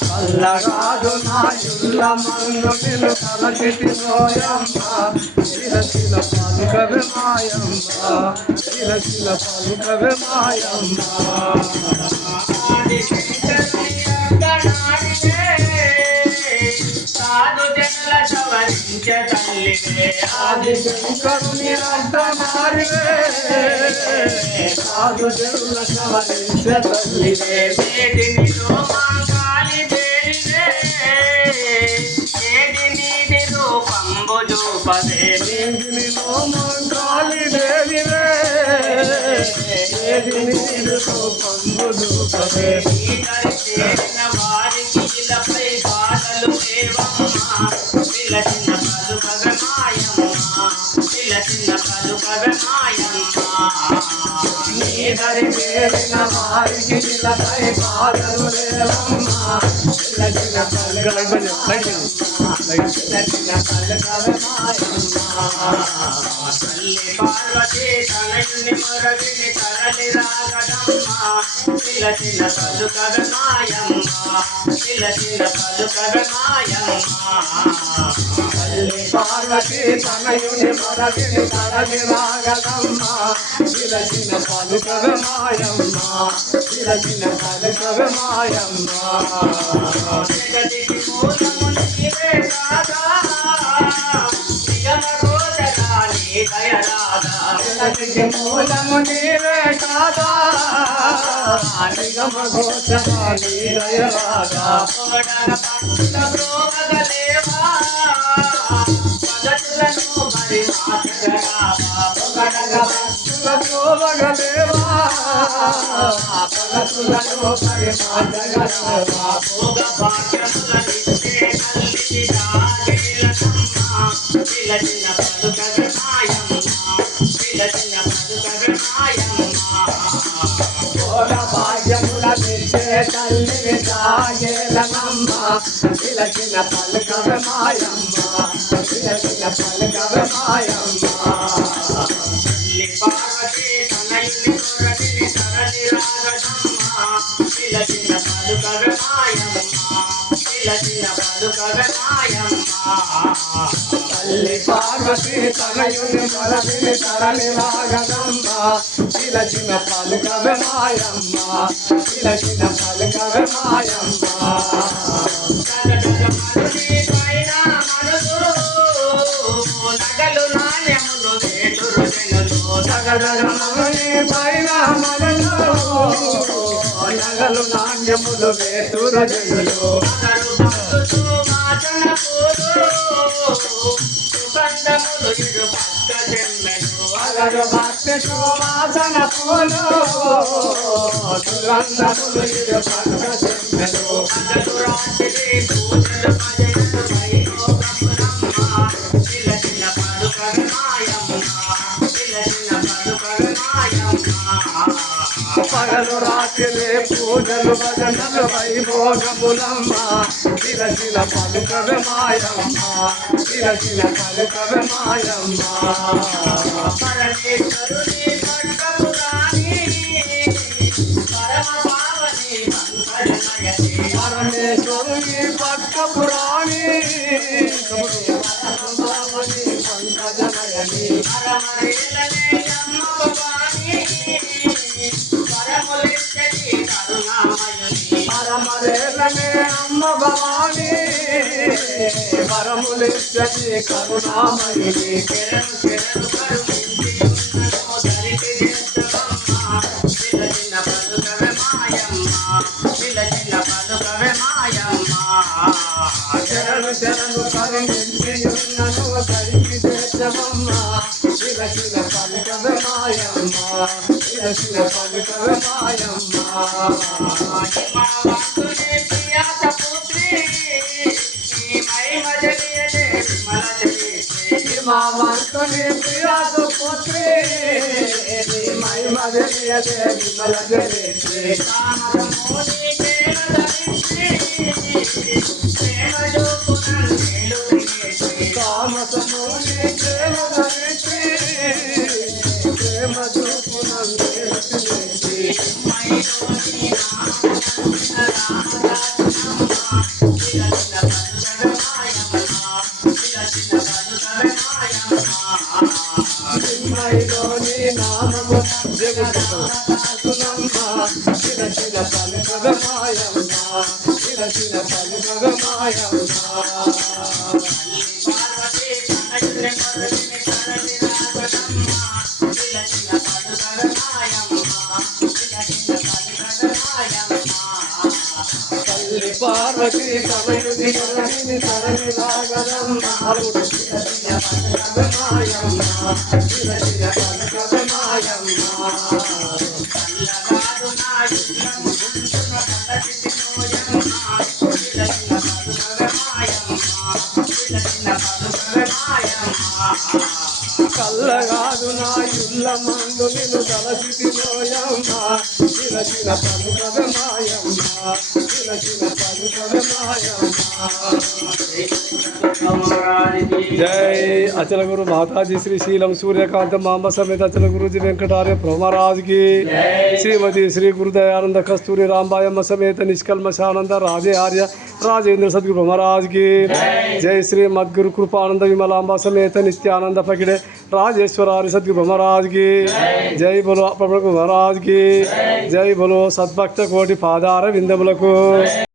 చల్లగాదు నా ఇళ్ళ మన్ను నిలు తలకిటి నోయమ్మ శిల పలుకవే మాయమ్మ శిల పలుకవే మాయమ్మ ఆది శంకరుని అర్ధనారివే సాధు జనుల సవరించే తల్లివే వేదినిలో మాంగాలి దేవివే ఏది నీది రూపంబు చూపదే వేదినిలో మాంగాలి దేవివే ఏది నీది రూపంబు చూపదే చేరిన వారికి ఇలపై బాధలు లేవమ్మా పిలచిన పలుకవే మాయమ్మ పిలచిన పలుకవే మాయమ్మ నీదరి వేరిన వారికి ఇలపై బాధలు లేవమ్మా పిలచిన పలుకవే తల్లి పార్వతి తనయుని మొరవిని తరలి రాగడమ్మ పిలచిన పలుకవే మాయమ్మ పిలచిన పలుకవే మాయమ్మ తల్లి పార్వతి తనయుని మొరవిని తరలి రాగడమ్మ పిలచిన పలుకవే మాయమ్మ పిలచిన పలుకవే మాయమ్మ జగతికి మూలము నీవే కాదా నిగమ గోచరాని దయరాదా జగతికి మూలము నీవే కాదా నిగమ గోచరాని దయరాదా పొగడగ పట్టుల బ్రోవగలేవా పగతులను మరి మార్చగరావా పొగడగ భక్తుల ప్రోవగలేవా భగతులను పరిమార్గగలవా భోగ భాగ్యములనిచ్చే తల్లికి రాగేలనమ్మ పిలచిన పలుకవే మాయమ్మ పిలచిన పలుకవే మాయమ్మ భోగ భాగ్యముల నిచ్చే తల్లిని తాగేలనమ్మ పిలచిన పలుకవే మాయమ్మ పిలచిన పలుకవే మాయమ్మ తల్లి పార్వతి తనయుని కొరటిని తరలి రాగడమ్మ పిలచిన పలుకవే మాయమ్మ పిలచిన పలుకవే మాయమ్మ తల్లి పార్వతి తనయుని మొరవిని తరలి రాగదమ్మ పిలచిన పలుకవే మాయమ్మ పిలచిన పలుకవే మాయమ్మ జగజగమరుని పైన మనసు నగలు నాణ్యములు వేటురు జనులు జగజగమని పైన మనలు నగలు నాణ్యములు వేతురు జనులు అగరు భక్తులు వాచన పూలు సుగంధములు ఇరు పక్క జమ్మెలు అగరు భక్తి సువాసన పూలు సుగంధములు ఇరు పక్క చెమ్మెలు అగరు రాత్రి పూజలు భజనలు వైభోగములమ్మ పిలచిన పలుకవే మాయమ్మ పిలచిన పలుకవే మాయమ్మ పగలు రాత్రి పూజలు భజనలు వైభోగములమ్మ పిలచిన పలుకవే మాయమ్మ పిలచిన పలుకవే మాయమ్మ పరమేశ్వరుని పట్టపురాణి పరమ పావని పంకజనయని పరమేశ్వరుని పక్క పురాణి పరమభావని పంకజనయని పరమరేలనే అమ్మ భవాని పరములిచ్చటి కరుణామయుని పరమరేలనే అమ్మ భవాని పరములిచ్చటి కరుణామయుని కిరణు కిరణు కరుణించి ఉన్నను ధరికి చేస్తవమ్మ పిలచిన పలుకవే మాయమ్మ పిలచిన పలుకవే మాయమ్మ శరణు శరణు కరుణించి ఉన్నను ధరికి చేస్తవమ్మ పిలచిన పలుకవే మాయమ్మ పిలచిన పలుకవే మాయమ్మ హిమవంతుని ప్రియాస పుత్రి నీ మహిమ తెలియదే విమల తెలియదే హిమవంతుని ప్రియాస పుత్రి నీ మహిమ తెలియదే విమల తెలియదే తామరమోని ప్రేమ ధరించి ప్రేమ చూపునన్ను మేలు తెలియదే తామసముని ప్రేమ ధరించి ప్రేమ చూపునందు మైలోని నామమున చిన్మయిలోని నామము జగుతునమ్మ చిన్న చిన్న పలుకదమాయమ్మ చిన్న చిన్న పలుకదమాయమ్మ తల్లి పార్వతి సమయుని సరణి సరణి లాగదమ్మ చిన్న చిన్న పలుకదమాయమ్మ చిన్న చిన్న పలుకదమాయమ్మ కల్లగాదు నా ఇళ్ళ మందు నిన్ను తలచితిలోయమ్మ చిన్న చిన్న పలుకదమాయమ్మ చిన్న చిన్న పలుకదమాయమ్మ జై అచల గురు మాతాజీ శ్రీ శీలం సూర్యకాంత మాంబ సమేత అచల గురుజీ వెంకటార్య బ్రహ్మరాజ్ కి శ్రీమతి శ్రీ గురుదయానంద కస్తూరి రాంబాయమ్మ సమేత నిష్కల్మశానంద రాజే ఆర్య రాజేంద్ర సద్గురు బ్రహ్మరాజ్ కి జై శ్రీ మద్గురు కృపానంద విమలాంబ సమేత నిత్యానంద పకిడే రాజేశ్వరారి సద్గురు బ్రహ్మరాజ్ కి జై బలో ప్రభు మహారాజ్ కి జై బలో సద్భక్త కోటి పాదార విందములకు